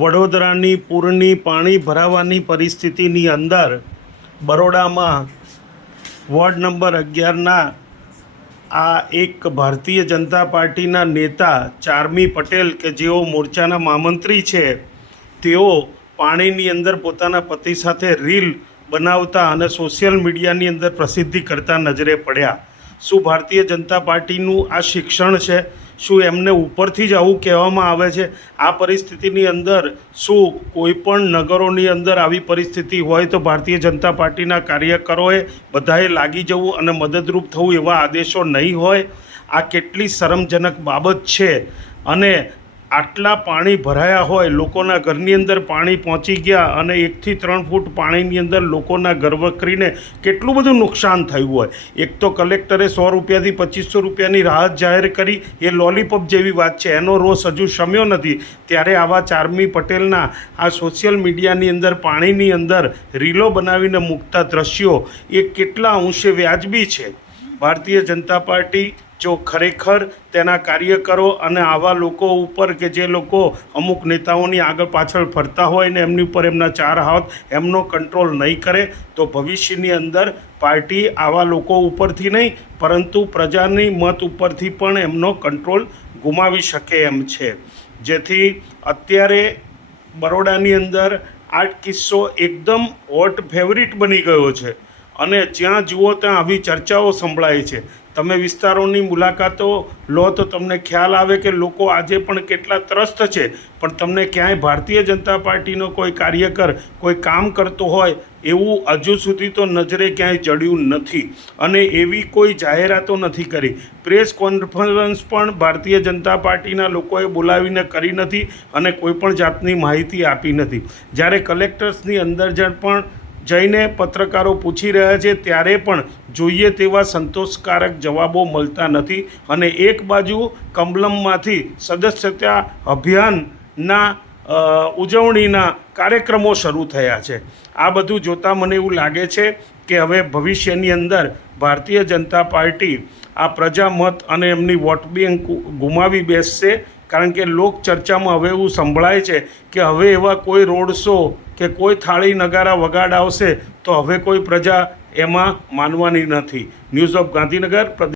વડોદરાની પૂરની પાણી ભરાવાની પરિસ્થિતિની અંદર બરોડામાં વોર્ડ નંબર અગિયારના આ એક ભારતીય જનતા પાર્ટીના નેતા ચારમી પટેલ કે જેઓ મોરચાના મહામંત્રી છે, તેઓ પાણીની અંદર પોતાના પતિ સાથે રીલ બનાવતા અને સોશિયલ મીડિયાની અંદર પ્રસિદ્ધિ કરતા નજરે પડ્યા. શું ભારતીય જનતા પાર્ટીનું આ શિક્ષણ છે? શું એમને ઉપરથી જ આવું કહેવામાં આવે છે? આ પરિસ્થિતિની અંદર શું કોઈ પણ નગરોની અંદર આવી પરિસ્થિતિ હોય તો ભારતીય જનતા પાર્ટીના કાર્યકરોએ બધાએ લાગી જવું અને મદદરૂપ થવું એવા આદેશો નહીં હોય? આ કેટલી શરમજનક બાબત છે? અને આટલા પાણી ભરાયા હોય, લોકોના ઘરની અંદર પાણી પહોંચી ગયા અને એકથી ત્રણ ફૂટ પાણીની અંદર લોકોના ઘર વકરીને કેટલું બધું નુકસાન થયું હોય. એક તો કલેક્ટરે સો રૂપિયાથી પચીસો રૂપિયાની રાહત જાહેર કરી. એ લોલીપોપ જેવી વાત છે, એનો રોષ હજુ શમ્યો નથી. ત્યારે આવા ચારમી પટેલના આ સોશિયલ મીડિયાની અંદર, પાણીની અંદર રીલો બનાવીને મૂકતા દ્રશ્યો, એ કેટલા અંશે વ્યાજબી છે. ભારતીય જનતા પાર્ટી જો ખરેખર તેના કાર્યકરો અને આવા લોકો ઉપર કે જે લોકો અમુક નેતાઓની આગળ પાછળ ફરતા હોય ને એમની ઉપર એમના ચાર હાથ એમનો કંટ્રોલ નહીં કરે, તો ભવિષ્યની અંદર પાર્ટી આવા લોકો ઉપરથી નહીં, પરંતુ પ્રજાની મત ઉપરથી પણ એમનો કંટ્રોલ ગુમાવી શકે એમ છે. જેથી અત્યારે બરોડાની અંદર આ કિસ્સો એકદમ હોટ ફેવરિટ બની ગયો છે. અને જ્યાં જુઓ ત્યાં આવી ચર્ચાઓ સંભળાય છે. તમે વિસ્તારોની મુલાકાતો લો તો તમને ખ્યાલ આવે કે લોકો આજે પણ કેટલા ત્રસ્ત છે. પણ તમને ક્યાંય ભારતીય જનતા પાર્ટીનો કોઈ કાર્યકર, કોઈ કામ કરતો હોય એવું હજુ સુધી તો નજરે ક્યાંય ચડ્યું નથી. અને એવી કોઈ જાહેરાતો નથી કરી. પ્રેસ કોન્ફરન્સ પણ ભારતીય જનતા પાર્ટીના લોકોએ બોલાવીને કરી નથી અને કોઈ પણ જાતની માહિતી આપી નથી. જ્યારે કલેક્ટર્સની અંદર જણ પણ જઈને પત્રકારો પૂછી રહ્યા છે, ત્યારે પણ જોઈએ તેવા સંતોષકારક જવાબો મળતા નથી અને એક બાજુ કમલમમાંથી સદસ્યતા અભિયાનના ઉજવણીના કાર્યક્રમો શરૂ થયા છે. આ બધું જોતાં મને એવું લાગે છે કે હવે ભવિષ્યની અંદર ભારતીય જનતા પાર્ટી આ પ્રજામત અને એમની વોટ બેંક ગુમાવી બેસશે, કારણ કે લોક ચર્ચામાં હવે એવું સંભળાય છે કે હવે એવા કોઈ રોડ શો કે કોઈ થાળી નગારા વગાડ આવશે તો હવે કોઈ પ્રજા એમાં માનવાની નથી. News of Gandhinagar Pradeep